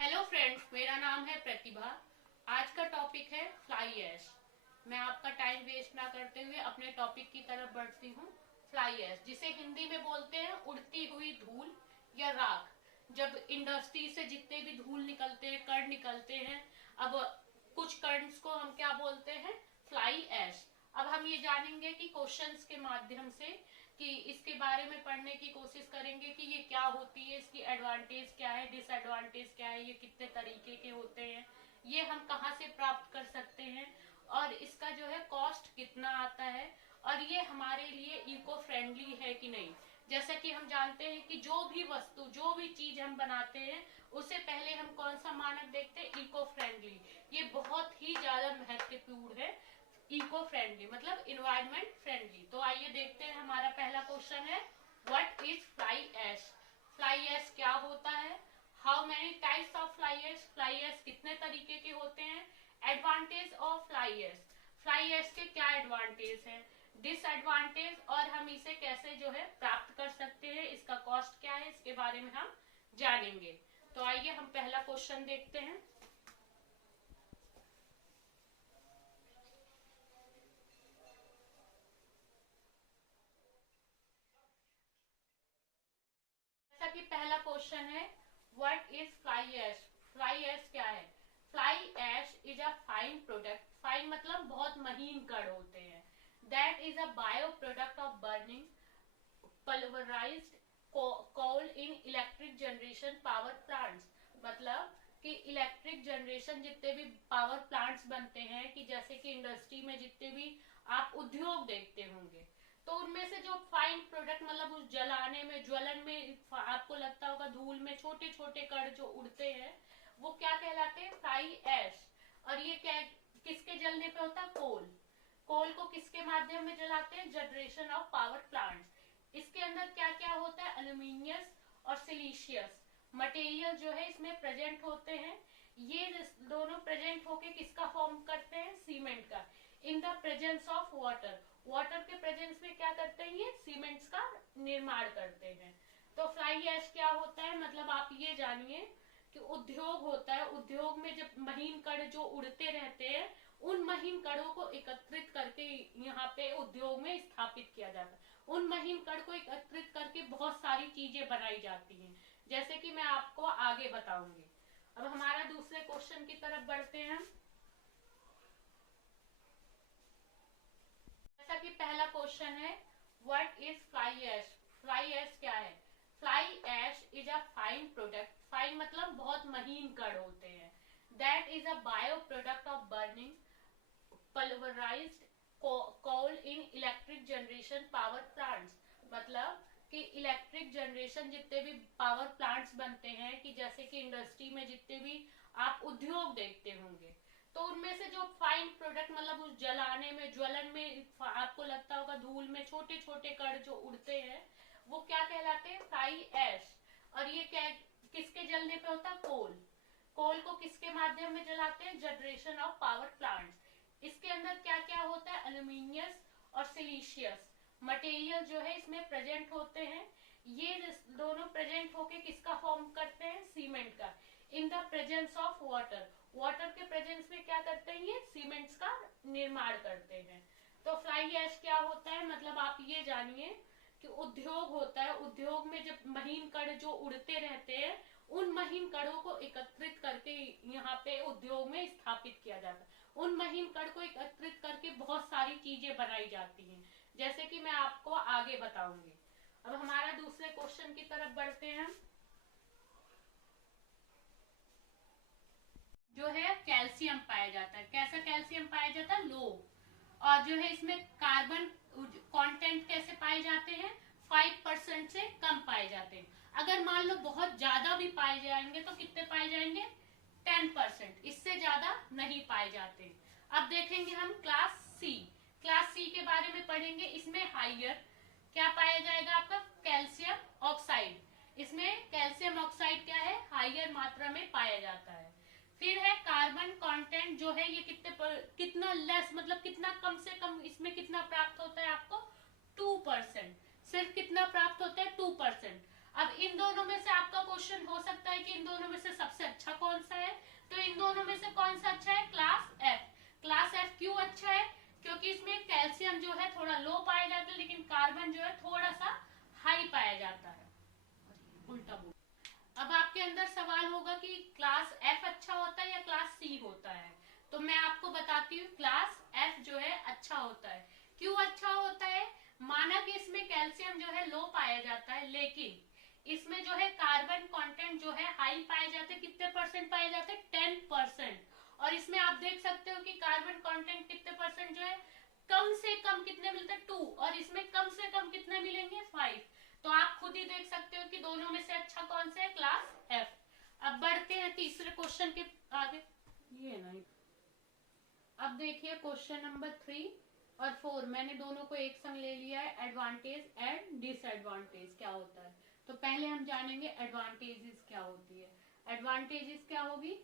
Hello friends, मेरा नाम है प्रतिभा। आज का टॉपिक है फ्लाई ऐश। मैं आपका टाइम वेस्ट ना करते हुए अपने टॉपिक की तरफ बढ़ती हूँ। फ्लाई ऐश, जिसे हिंदी में बोलते हैं उड़ती हुई धूल या राख। जब इंडस्ट्री से जितने भी धूल निकलते हैं, कण निकलते हैं, अब कुछ कणस को हम क्या बोलते हैं? Fly ash. अब हम ये जानेंगे कि क्वेश्चंस के माध्यम से कि इसके बारे में पढ़ने की कोशिश करेंगे कि ये क्या होती है, इसकी एडवांटेज क्या है, डिसएडवांटेज क्या है, ये कितने तरीके के होते हैं, ये हम कहाँ से प्राप्त कर सकते हैं, और इसका जो है कॉस्ट कितना आता है, और ये हमारे लिए इको फ्रेंडली है कि नहीं। जैसा कि हम जानते हैं कि जो भी वस्तु, जो भी चीज हम बनाते हैं, उससे पहले हम कौन सा मानक देखते हैं? Eco friendly. ये बहुत ही ज्यादा महत्वपूर्ण है। इको फ्रेंडली मतलब इन्वायरमेंट फ्रेंडली। तो आइए देखते हैं, हमारा पहला क्वेश्चन है what is fly ash. Fly ash क्या होता है? How many types of fly ash, fly ash कितने तरीके के होते हैं? Advantage of fly ash, fly ash के क्या एडवांटेज है, डिसएडवांटेज, और हम इसे कैसे जो है प्राप्त कर सकते हैं, इसका कॉस्ट क्या है, इसके बारे में हम जानेंगे। तो आइए हम पहला क्वेश्चन देखते हैं। जैसा कि पहला क्वेश्चन है what is fly ash. Fly ash क्या है? Fly ash is a fine product. Fine मतलब बहुत महीन कण होते हैं। That is a bio product of burning pulverised coal in electric generation power plants. मतलब कि इलेक्ट्रिक जनरेशन जितने भी पावर प्लांट्स बनते हैं, कि जैसे कि इंडस्ट्री में जितने भी आप उद्योग देखते होंगे, तो उनमें से जो फाइन प्रोडक्ट मतलब उस जलाने में, ज्वलन में आपको लगता होगा धूल में छोटे छोटे कण जो उड़ते हैं, वो क्या कहलाते हैं? Fly ash. और ये क्या, किसके जलने पे होता है? कोल। कोल को किसके माध्यम में जलाते हैं? Generation of power plants. इसके अंदर क्या क्या होता है? एल्यूमिनियस और सिलिशियस मटेरियल जो है इसमें प्रेजेंट होते हैं। ये दोनों प्रेजेंट होके किसका फॉर्म करते हैं? सीमेंट का। In the presence of water, water के प्रेजेंस में क्या करते हैं? ये सीमेंट्स का निर्माण करते हैं। तो फ्लाई ऐश क्या होता है? मतलब आप ये जानिए कि उद्योग होता है, उद्योग में जब महीन कण जो उड़ते रहते हैं, उन महीन कणों को एकत्रित करके यहाँ पे उद्योग में स्थापित किया जाता है। उन महीन कण को एकत्रित करके बहुत सारी चीजें बनाई जाती हैं, जैसे कि मैं आपको आगे बताऊंगी। अब हमारा दूसरे क्वेश्चन की तरफ बढ़ते हैं। जैसा कि पहला क्वेश्चन है what is fly ash. Fly ash क्या है? Fly ash is a fine product. Fine मतलब बहुत महीन कण होते हैं। That is a bio product of burning pulverised coal in electric generation power plants. मतलब कि इलेक्ट्रिक जनरेशन जितने भी पावर प्लांट्स बनते हैं, कि जैसे कि इंडस्ट्री में जितने भी आप उद्योग देखते होंगे, तो उनमें से जो फाइन प्रोडक्ट मतलब उस जलाने में, ज्वलन में आपको लगता होगा धूल में छोटे छोटे कण जो उड़ते हैं, वो क्या कहलाते हैं? Fly ash. और ये क्या, किसके जलने पे होता है? कोल। कोल को किसके माध्यम में जलाते हैं? Generation of power plants. इसके अंदर क्या क्या होता है? एल्यूमिनियस और सिलिशियस मटेरियल जो है इसमें प्रेजेंट होते हैं। ये दोनों प्रेजेंट होके किसका फॉर्म करते हैं? सीमेंट का। In the presence of water, water के प्रेजेंस में क्या करते हैं? ये सीमेंट्स का निर्माण करते हैं। तो फ्लाई ऐश क्या होता है? मतलब आप ये जानिए कि उद्योग होता है, उद्योग में जब महीन कण जो उड़ते रहते हैं, उन महीन कणों को एकत्रित करके यहाँ पे उद्योग में स्थापित किया जाता है। उन महीन कण को एकत्रित करके बहुत सारी चीजें बनाई जाती हैं, जैसे कि मैं आपको आगे बताऊंगी। अब हमारा दूसरे क्वेश्चन की तरफ बढ़ते हैं। जो है कैल्शियम पाया जाता है। कैसा कैल्शियम पाया जाता है? लो। और जो है इसमें कार्बन कंटेंट कैसे पाए जाते हैं? 5% से कम पाए जाते हैं। अगर मान लो बहुत ज्यादा भी पाए जाएंगे तो कितने पाए जाएंगे? 10%। इससे ज्यादा नहीं पाए जाते। अब देखेंगे हम क्लास सी। क्लास सी के बारे में पढ़ेंगे। इसमें हाइयर क्या पाया जाएगा? आपका कैल्शियम ऑक्साइड। इसमें कैल्शियम ऑक्साइड क्या है? हाइयर मात्रा में पाया जाता है। फिर है कार्बन कंटेंट, जो है ये कितना लेस, मतलब कितना कम से कम, इसमें कितना प्राप्त होता है आपको? 2%। सिर्फ कितना प्राप्त होता है? 2%। अब इन दोनों में से आपका क्वेश्चन हो सकता है कि इन दोनों में से सबसे अच्छा कौन दोनों में से कौन सा अच्छा है? Class F. क्लास एफ क्यों अच्छा है? क्योंकि इसमें कैल्शियम जो है थोड़ा लो पाया जाता है, लेकिन कार्बन जो है थोड़ा सा हाई पाया जाता है। उल्टा बोल। अब आपके अंदर सवाल होगा कि क्लास एफ अच्छा होता है या क्लास सी होता है, तो मैं आपको बताती हूँ क्लास एफ जो है अच्छा होता है। क्यों अच्छा होता है? माना कि इसमें कैल्शियम जो है लो पाया जाता है, लेकिन इसमें जो है कार्बन कंटेंट जो है हाई पाए जाते हैं। कितने परसेंट पाए जाते हैं? 10%। और इसमें आप देख सकते हो कि कार्बन कंटेंट कितने परसेंट जो है, कम से कम कितने मिलते हैं? 2। और इसमें कम से कम कितने मिलेंगे? 5। तो आप खुद ही देख सकते हो कि दोनों में से अच्छा कौन सा है? Class F. अब बढ़ते हैं तीसरे क्वेश्चन के आगे। ये नहीं, अब देखिए क्वेश्चन नंबर 3 और 4 मैंने दोनों को एक संग ले लिया है। एडवांटेज एंड डिसएडवांटेज क्या होता है, तो पहले हम जानेंगे एडवांटेजेस क्या होती है। एडवांटेजेस क्या होगी?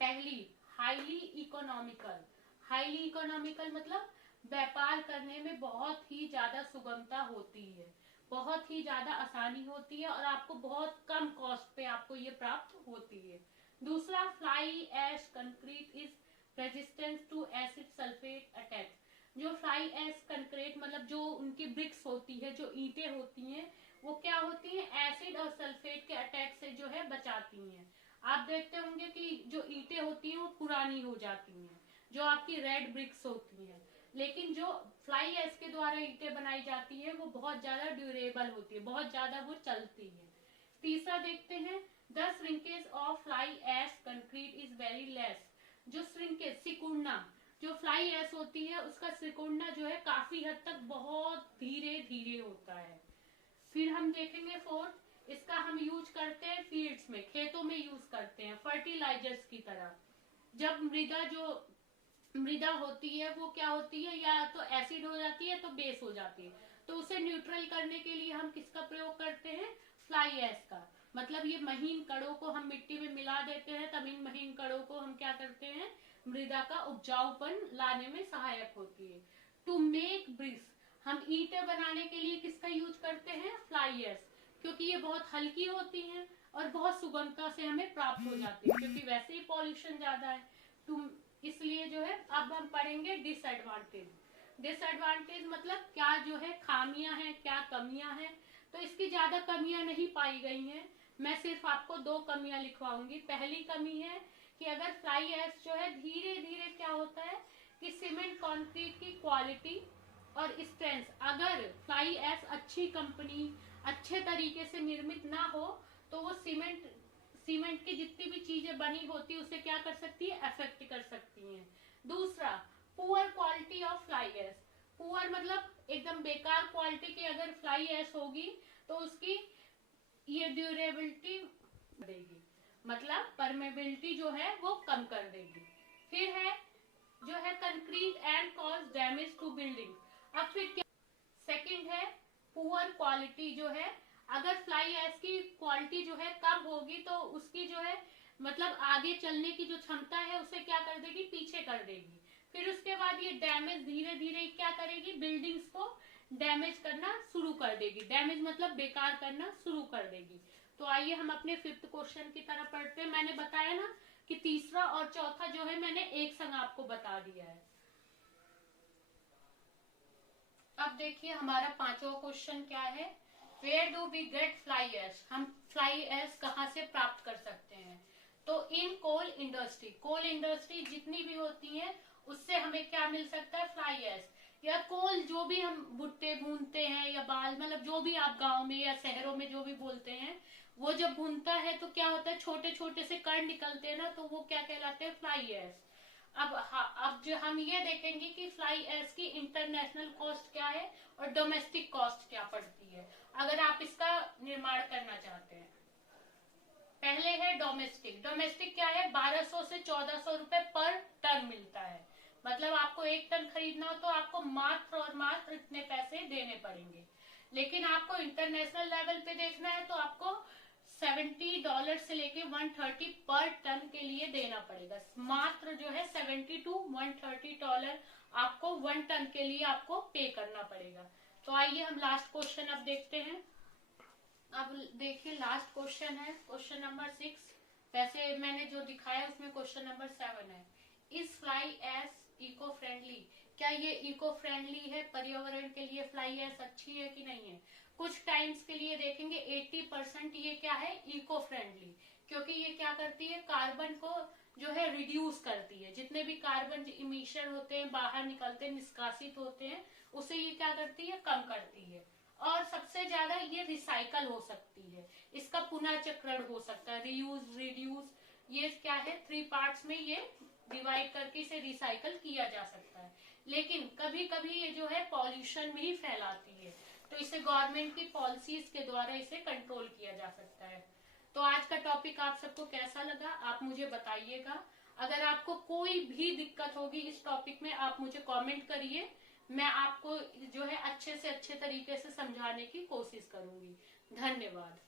पहली, हाईली इकोनॉमिकल। हाईली इकोनॉमिकल मतलब व्यापार करने में बहुत ही ज्यादा सुगमता होती है, बहुत ही ज्यादा आसानी होती है, और आपको बहुत कम कॉस्ट पे आपको ये प्राप्त होती है। दूसरा, fly ash concrete is resistance to acid sulphate attack. जो फ्लाई एश कंक्रीट मतलब जो उनकी ब्रिक्स होती है, जो ईंटें होती हैं, वो क्या होती हैं? एसिड और सल्फेट के अटैक से जो है बचाती हैं। आप देखते होंगे कि जो ईंटें होती हैं वो पुरानी हो जाती हैं, जो आपकी रेड ब्रिक्स होती हैं, लेकिन जो फ्लाई एश के द्वारा ईंटें बनाई जाती है वो बहुत ज्यादा ड्यूरेबल होती है, बहुत ज्यादा वो चलती है। तीसरा देखते हैं, the shrinkage of fly ash concrete is very less. जो श्रिंकेज, सिकुड़ना, जो फ्लाई एश होती है उसका सिकुड़ना जो है काफी हद तक बहुत धीरे धीरे होता है। फिर हम देखेंगे फोर्थ, इसका हम यूज करते हैं फील्ड्स में, खेतों में यूज करते हैं फर्टिलाइजर्स की तरह। जब मृदा होती है वो क्या होती है, या तो एसिड हो जाती है तो बेस हो जाती है, तो उसे न्यूट्रल करने के लिए हम किसका प्रयोग करते हैं? फ्लाई एश का। मतलब ये महीन कणों को हम मिट्टी में मिला देते हैं, तब इन महीन कणों को हम क्या करते हैं? मृदा का उपजाऊपन लाने में सहायक होती है। टू मेक ब्रिक्स, हम ईंटें बनाने के लिए किसका यूज करते हैं? फ्लाई एश, क्योंकि ये बहुत हल्की होती हैं और बहुत सुगमता से हमें प्राप्त हो जाती है, क्योंकि वैसे ही पॉल्यूशन ज्यादा है। तुम इसलिए जो है, अब हम पढ़ेंगे डिसएडवांटेज। डिसएडवांटेज मतलब क्या जो है खामियां हैं, क्या कमियां हैं। तो इसकी ज्यादा कमियां नहीं पाई गई हैं, मैं सिर्फ आपको 2 कमियां लिखवाऊंगी। पहली कमी है कि अगर फ्लाई एश जो है धीरे धीरे क्या होता है कि सीमेंट कंक्रीट की क्वालिटी और स्ट्रेंथ, अगर फ्लाई एश अच्छी कंपनी अच्छे तरीके से निर्मित ना हो तो वो सीमेंट की जितनी भी चीजें बनी होती है उसे क्या कर सकती है? अफेक्ट कर सकती हैं। दूसरा, poor quality of fly ash. Poor मतलब एकदम बेकार क्वालिटी की अगर फ्लाई एश होगी तो उसकी ये ड्यूरेबिलिटी देगी, मतलब परमेबिलिटी जो है वो कम कर देगी। फिर है जो है concrete and cause damage to building. अब फिर क्या? सेकंड है पुअर क्वालिटी जो है, अगर फ्लाई एश की क्वालिटी जो है कम होगी तो उसकी जो है मतलब आगे चलने की जो क्षमता है उसे क्या कर देगी? पीछे कर देगी। फिर उसके बाद ये डैमेज धीरे धीरे क्या करेगी? बिल्डिंग्स को डैमेज करना शुरू कर देगी। डैमेज मतलब बेकार करना शुरू कर देगी। तो आइए हम अपने 5th क्वेश्चन की तरफ पढ़ते हैं। मैंने बताया ना कि तीसरा और चौथा जो है मैंने एक संग आपको बता दिया है। अब देखिए हमारा 5वां क्वेश्चन क्या है? Where do we get fly ash? हम फ्लाई एश कहाँ से प्राप्त कर सकते हैं? तो इन कोल इंडस्ट्री, कोल इंडस्ट्री जितनी भी होती है उससे हमें क्या मिल सकता है? Fly ash. या कोल जो भी हम भुट्टे भूनते हैं या बाल, मतलब जो भी आप गांव में या शहरों में जो भी बोलते हैं, वो जब भूनता है तो क्या होता है? छोटे छोटे से कण निकलते हैं ना, तो वो क्या कहलाते हैं? Fly ash. अब जो हम ये देखेंगे कि फ्लाई एश की इंटरनेशनल कॉस्ट क्या है और डोमेस्टिक कॉस्ट क्या पड़ती है अगर आप इसका निर्माण करना चाहते हैं। पहले है डोमेस्टिक। डोमेस्टिक क्या है? 1200 से 1400 रुपए पर टन मिलता है। मतलब आपको 1 टन खरीदना हो तो आपको मात्र और मात्र इतने पैसे देने पड़ेंगे। लेकिन आपको इंटरनेशनल लेवल पे देखना है तो आपको $70 से लेके 130 पर टन के लिए देना पड़ेगा। मात्र जो है $70 to $130 आपको 1 टन के लिए आपको पे करना पड़ेगा। तो आइए हम लास्ट क्वेश्चन अब देखते हैं। अब देखिए लास्ट क्वेश्चन है क्वेश्चन नंबर 6। वैसे मैंने जो दिखाया उसमें क्वेश्चन नंबर 7 है, is fly ash eco friendly? क्या ये इको फ्रेंडली है, पर्यावरण के लिए फ्लाई ऐश अच्छी है कि नहीं है? कुछ टाइम्स के लिए देखेंगे 80% ये क्या है, इको फ्रेंडली, क्योंकि ये क्या करती है, कार्बन को जो है रिड्यूस करती है। जितने भी कार्बन इमिशन होते हैं, बाहर निकलते हैं, निष्कासित होते हैं, उसे ये क्या करती है, कम करती है। और सबसे ज्यादा ये रिसाइकल हो सकती है, इसका पुनर्चक्रण हो सकता है, रीयूज, रिड्यूस, ये क्या है 3 पार्ट्स में ये डिवाइड करके इसे रिसाइकल किया जा सकता है। लेकिन कभी कभी ये जो है पॉल्यूशन भी फैलाती है, तो इसे गवर्नमेंट की पॉलिसीज के द्वारा इसे कंट्रोल किया जा सकता है। तो आज का टॉपिक आप सबको कैसा लगा, आप मुझे बताइएगा। अगर आपको कोई भी दिक्कत होगी इस टॉपिक में, आप मुझे कमेंट करिए, मैं आपको जो है अच्छे से अच्छे तरीके से समझाने की कोशिश करूंगी। धन्यवाद।